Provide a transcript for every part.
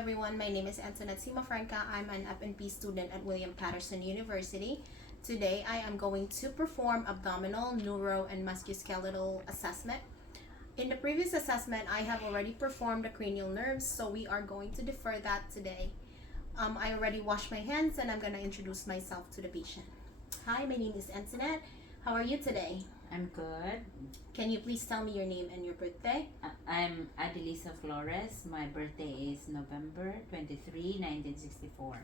everyone, my name is Antoinette Simafranca. I'm an F&P student at William Patterson University. Today I am going to perform abdominal, neuro, and musculoskeletal assessment. In the previous assessment, I have already performed the cranial nerves, so we are going to defer that today. I already washed my hands and I'm going to introduce myself to the patient. Hi, my name is Antoinette. How are you today? I'm good. Can you please tell me your name and your birthday? I'm Adelisa Flores. My birthday is November 23, 1964.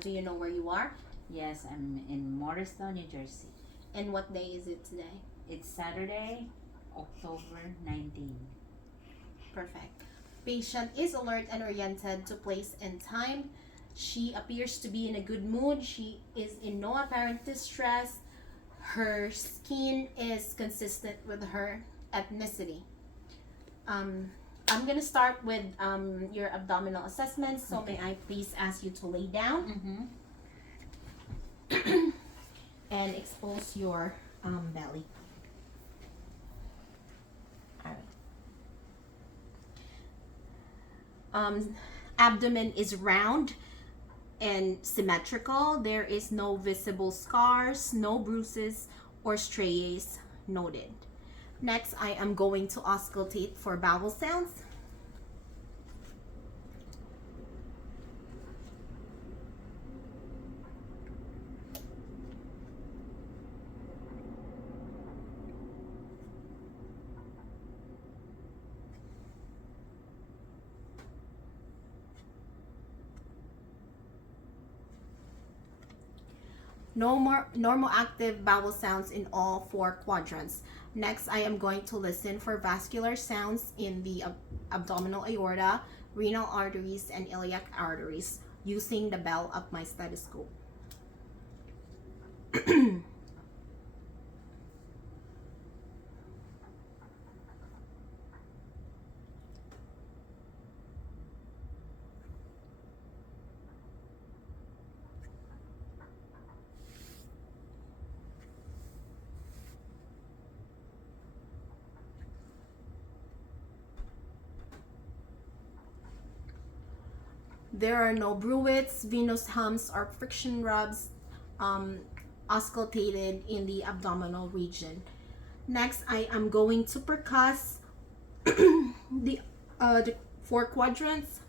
Do you know where you are? Yes, I'm in Morristown, New Jersey. And what day is it today? It's Saturday, October 19. Perfect. Patient is alert and oriented to place and time. She appears to be in a good mood. She is in no apparent distress. Her skin is consistent with her ethnicity. I'm going to start with your abdominal assessment. So Okay. may I please ask you to lay down and expose your belly. All right. Abdomen is round and symmetrical. There is no visible scars, no bruises or striations noted. Next, I am going to auscultate for bowel sounds. Normal active bowel sounds in all four quadrants. Next, I am going to listen for vascular sounds in the abdominal aorta, renal arteries, and iliac arteries using the bell of my stethoscope. There are no bruits, venous humps, or friction rubs auscultated in the abdominal region. Next, I am going to percuss the four quadrants.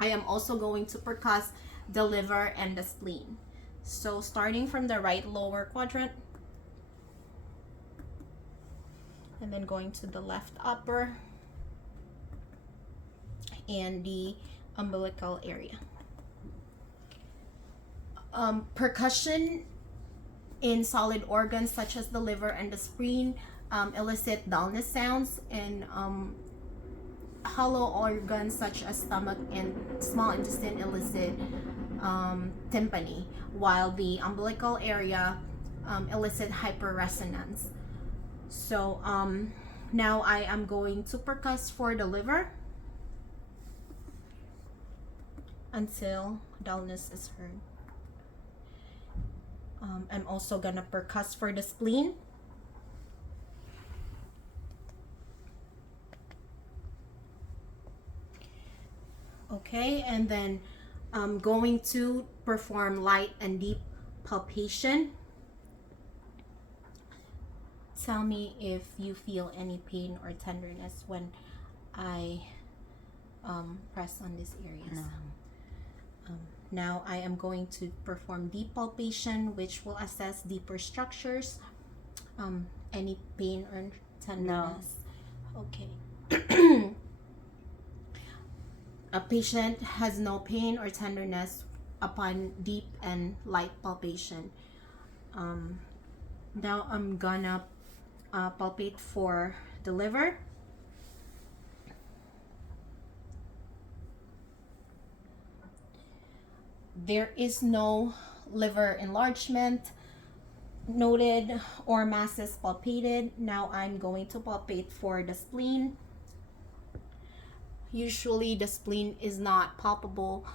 I am also going to percuss the liver and the spleen. So starting from the right lower quadrant and then going to the left upper and the umbilical area. Percussion in solid organs such as the liver and the spleen elicit dullness sounds, and hollow organs such as stomach and small intestine elicit tympany, while the umbilical area elicit hyperresonance. So now I am going to percuss for the liver until dullness is heard. I'm also gonna percuss for the spleen. Okay, and then I'm going to perform light and deep palpation. Tell me if you feel any pain or tenderness when I press on these areas. No. Now I am going to perform deep palpation, which will assess deeper structures. Any pain or tenderness? No. Okay. A patient has no pain or tenderness upon deep and light palpation. Now I'm gonna palpate for the liver. There is no liver enlargement noted or masses palpated. Now I'm going to palpate for the spleen. Usually the spleen is not palpable,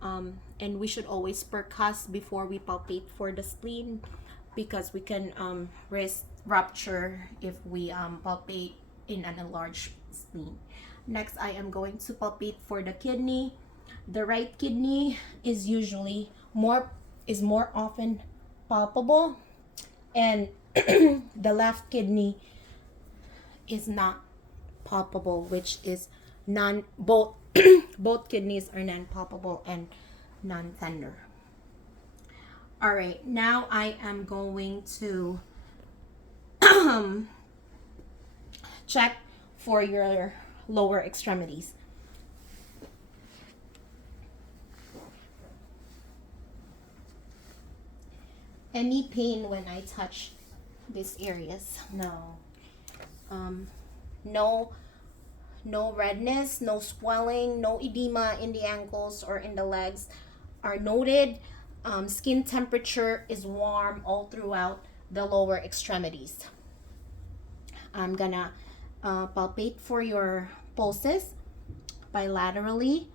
and we should always percuss before we palpate for the spleen because we can risk rupture if we palpate in an enlarged spleen. Next, I am going to palpate for the kidney. The right kidney is usually more often palpable, and the left kidney is not palpable, which is non both both kidneys are non-palpable and non-tender. All right, now I am going to check for your lower extremities. Any pain when I touch these areas? No. No, no redness, no swelling, no edema in the ankles or in the legs are noted. Skin temperature is warm all throughout the lower extremities. I'm gonna palpate for your pulses bilaterally.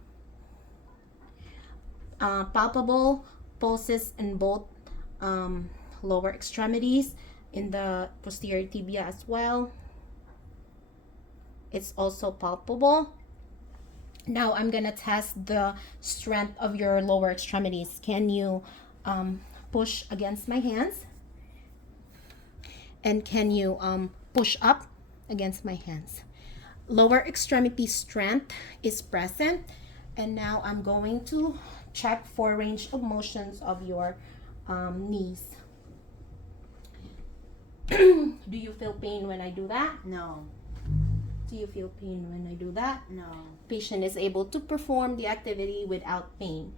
Palpable pulses in both lower extremities, in the posterior tibia as well. It's also palpable. Now I'm gonna test the strength of your lower extremities. Can you push against my hands? And can you push up against my hands? Lower extremity strength is present. And now I'm going to check for range of motions of your knees. Do you feel pain when I do that? No. Do you feel pain when I do that? No. Patient is able to perform the activity without pain.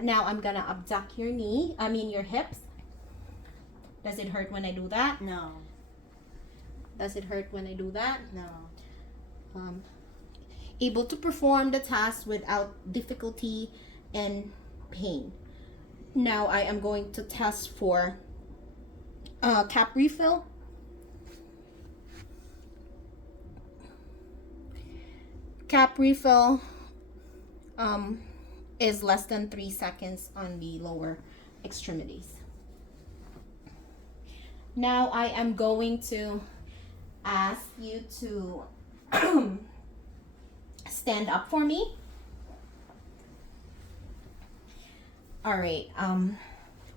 Now I'm gonna abduct your your hips. Does it hurt when I do that? No. Does it hurt when I do that? No. Able to perform the task without difficulty and pain. Now I am going to test for cap refill. Cap refill is less than 3 seconds on the lower extremities. Now I am going to ask you to stand up for me. All right.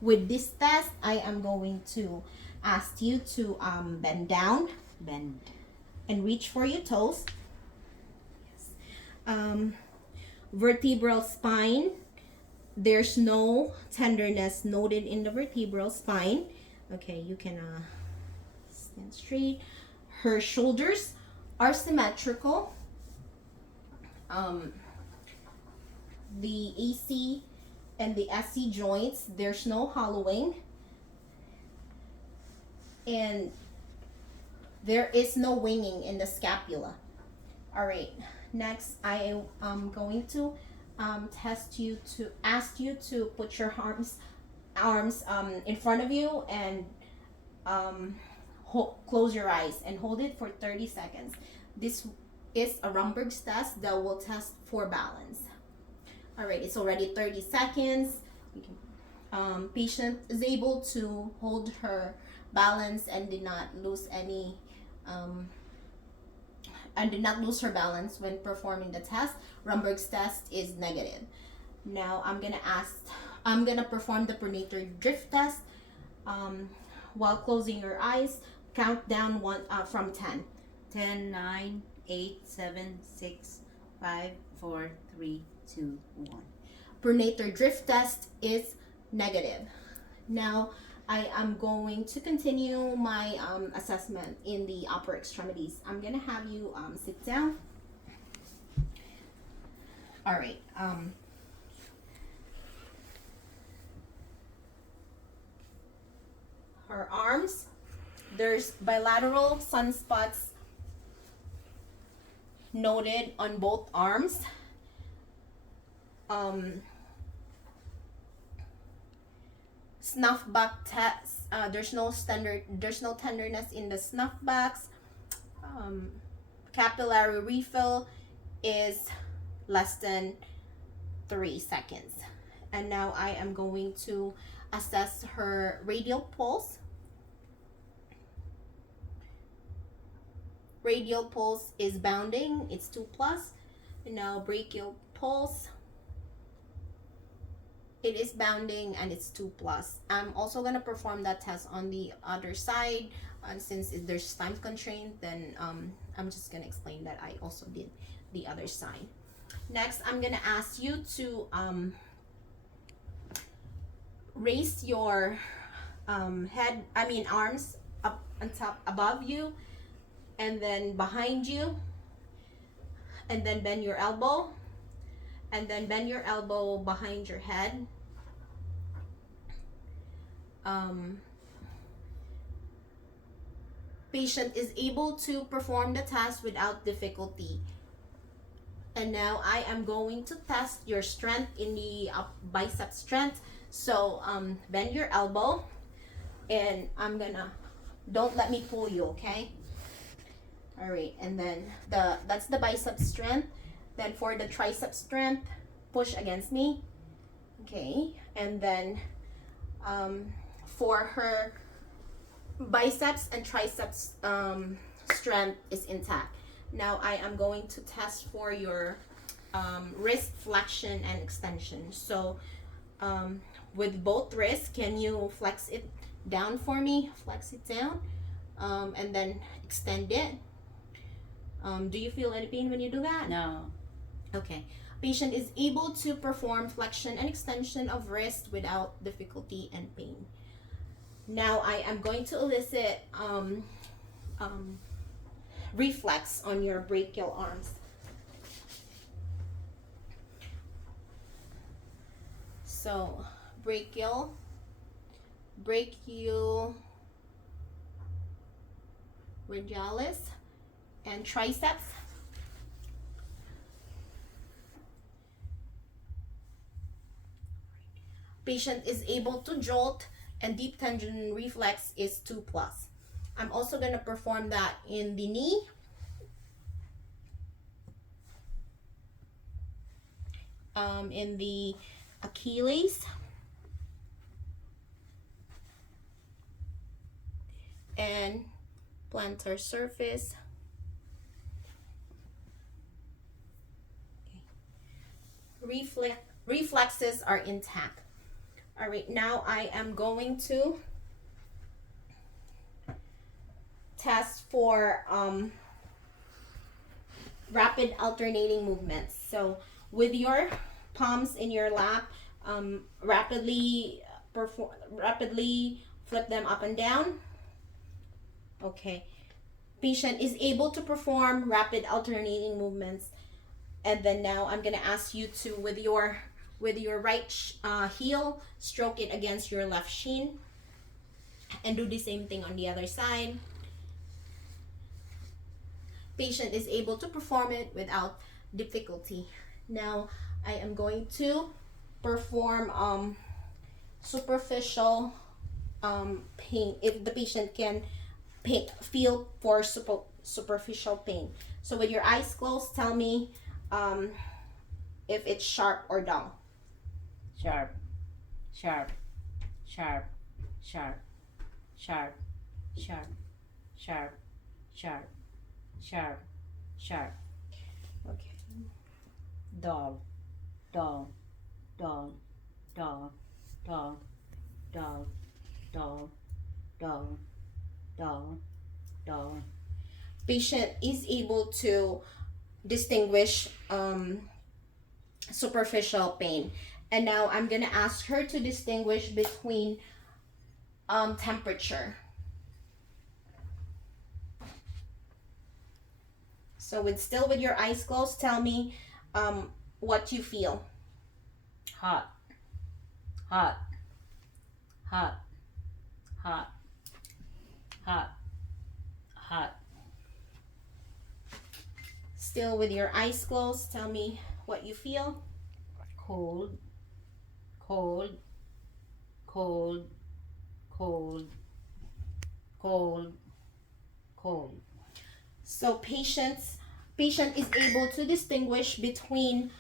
With this test, I am going to ask you to bend down, Bend. and reach for your toes. Vertebral spine. There's no tenderness noted in the vertebral spine. Okay, you can stand straight. Her shoulders are symmetrical. The AC and the SC joints, there's no hollowing. And there is no winging in the scapula. All right, next I am going to ask you to put your arms in front of you and close your eyes and hold it for 30 seconds. This is a Romberg's test that will test for balance. All right, it's already 30 seconds. Patient is able to hold her balance and did not lose her balance when performing the test. Romberg's test is negative. Now I'm gonna perform the pronator drift test. While closing your eyes, count down from 10. 10, 9, 8, 7, 6, 5, 4, 3, 2, 1. Pronator drift test is negative. Now I am going to continue my assessment in the upper extremities. I'm gonna have you sit down. All right. Her arms, there's bilateral sunspots noted on both arms. Snuff back test. There's no tenderness in the snuff backs. Capillary refill is less than 3 seconds. And now I am going to assess her radial pulse. Radial pulse is bounding, it's 2 plus. Now brachial pulse, it is bounding and it's 2 plus. I'm also gonna perform that test on the other side, and since there's time constraint, then I'm just gonna explain that I also did the other side. Next, I'm gonna ask you to raise your arms up on top above you, and then behind you, and then bend your elbow, and then bend your elbow behind your head. Patient is able to perform the task without difficulty. And now I am going to test your strength in the bicep strength. So bend your elbow, and I'm gonna, don't let me pull you, okay? All right, and then that's the bicep strength. Then for the tricep strength, push against me, okay? And then for her biceps and triceps strength is intact. Now I am going to test for your wrist flexion and extension. So with both wrists, can you flex it down for me? Flex it down, and then extend it. Do you feel any pain when you do that? No. Okay. Patient is able to perform flexion and extension of wrist without difficulty and pain. Now I am going to elicit reflex on your brachial arms. So brachial, brachialis, and triceps. Patient is able to jolt, and deep tension reflex is 2 plus. I'm also going to perform that in the knee, in the Achilles, and plantar surface. Okay. Reflexes are intact. All right, now I am going to test for rapid alternating movements. So with your palms in your lap, rapidly flip them up and down. Okay. Patient is able to perform rapid alternating movements. And then now I'm gonna ask you to, with your right heel, stroke it against your left shin, and do the same thing on the other side. Patient is able to perform it without difficulty. Now I am going to perform superficial pain, if the patient can feel for superficial pain. So with your eyes closed, tell me if it's sharp or dull. Sharp, sharp, sharp, sharp, sharp, sharp, sharp, sharp, sharp, sharp. Okay. Dull, dull, dull, dull, dull, dull, dull, dull, dull, dull. Patient is able to distinguish superficial pain. And now I'm gonna ask her to distinguish between temperature. So still with your eyes closed, tell me what you feel. Hot, hot, hot, hot, hot, hot. Still with your eyes closed, tell me what you feel. Cold, cold, cold, cold, cold, cold. So patient is able to distinguish between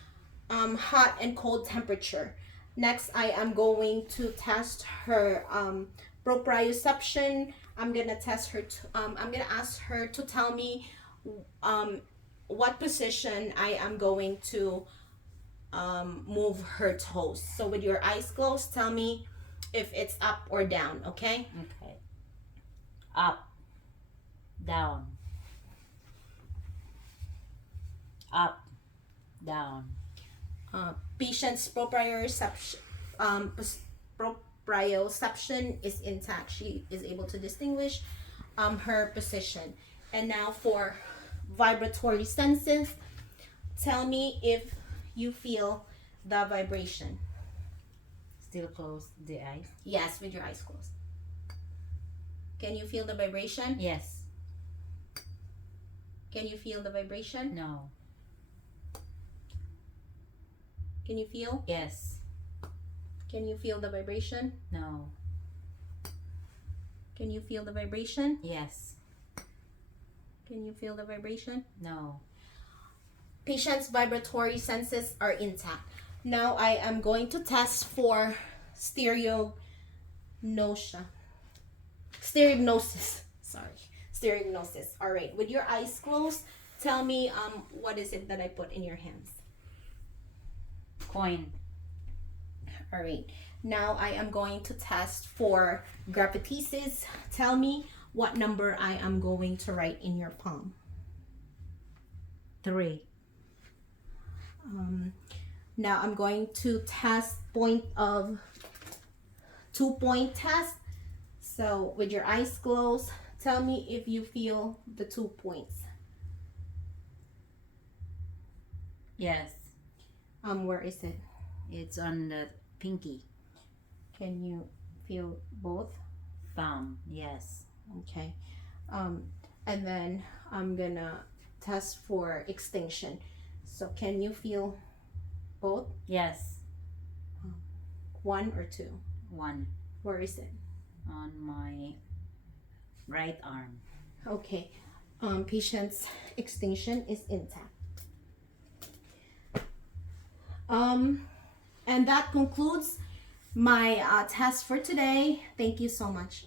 hot and cold temperature. Next, I am going to test her proprioception. I'm gonna ask her to tell me what position I am going to move her toes. So with your eyes closed, tell me if it's up or down, okay? Okay. Up. Down. Up. Down. Patient's proprioception, proprioception is intact. She is able to distinguish her position. And now for vibratory senses, tell me if you feel the vibration. Still close the eyes. Yes, with your eyes closed. Can you feel the vibration? Yes. Can you feel the vibration? No. Can you feel? Yes. Can you feel the vibration? No. Can you feel the vibration? Yes. Can you feel the vibration? No. Patient's vibratory senses are intact. Now I am going to test for stereognosia. Stereognosis. Sorry. Stereognosis. All right. With your eyes closed, tell me what is it that I put in your hands? Coin. All right. Now I am going to test for gravithesis. Tell me what number I am going to write in your palm. 3. Now I'm going to test 2-point test. So with your eyes closed, tell me if you feel the 2 points. Yes. Where is it? It's on the pinky. Can you feel both? Thumb. Yes. Okay. And then I'm gonna test for extinction. So can you feel both? Yes. 1 or 2? 1. Where is it? On my right arm. Okay. Patient's extinction is intact. And that concludes my test for today. Thank you so much.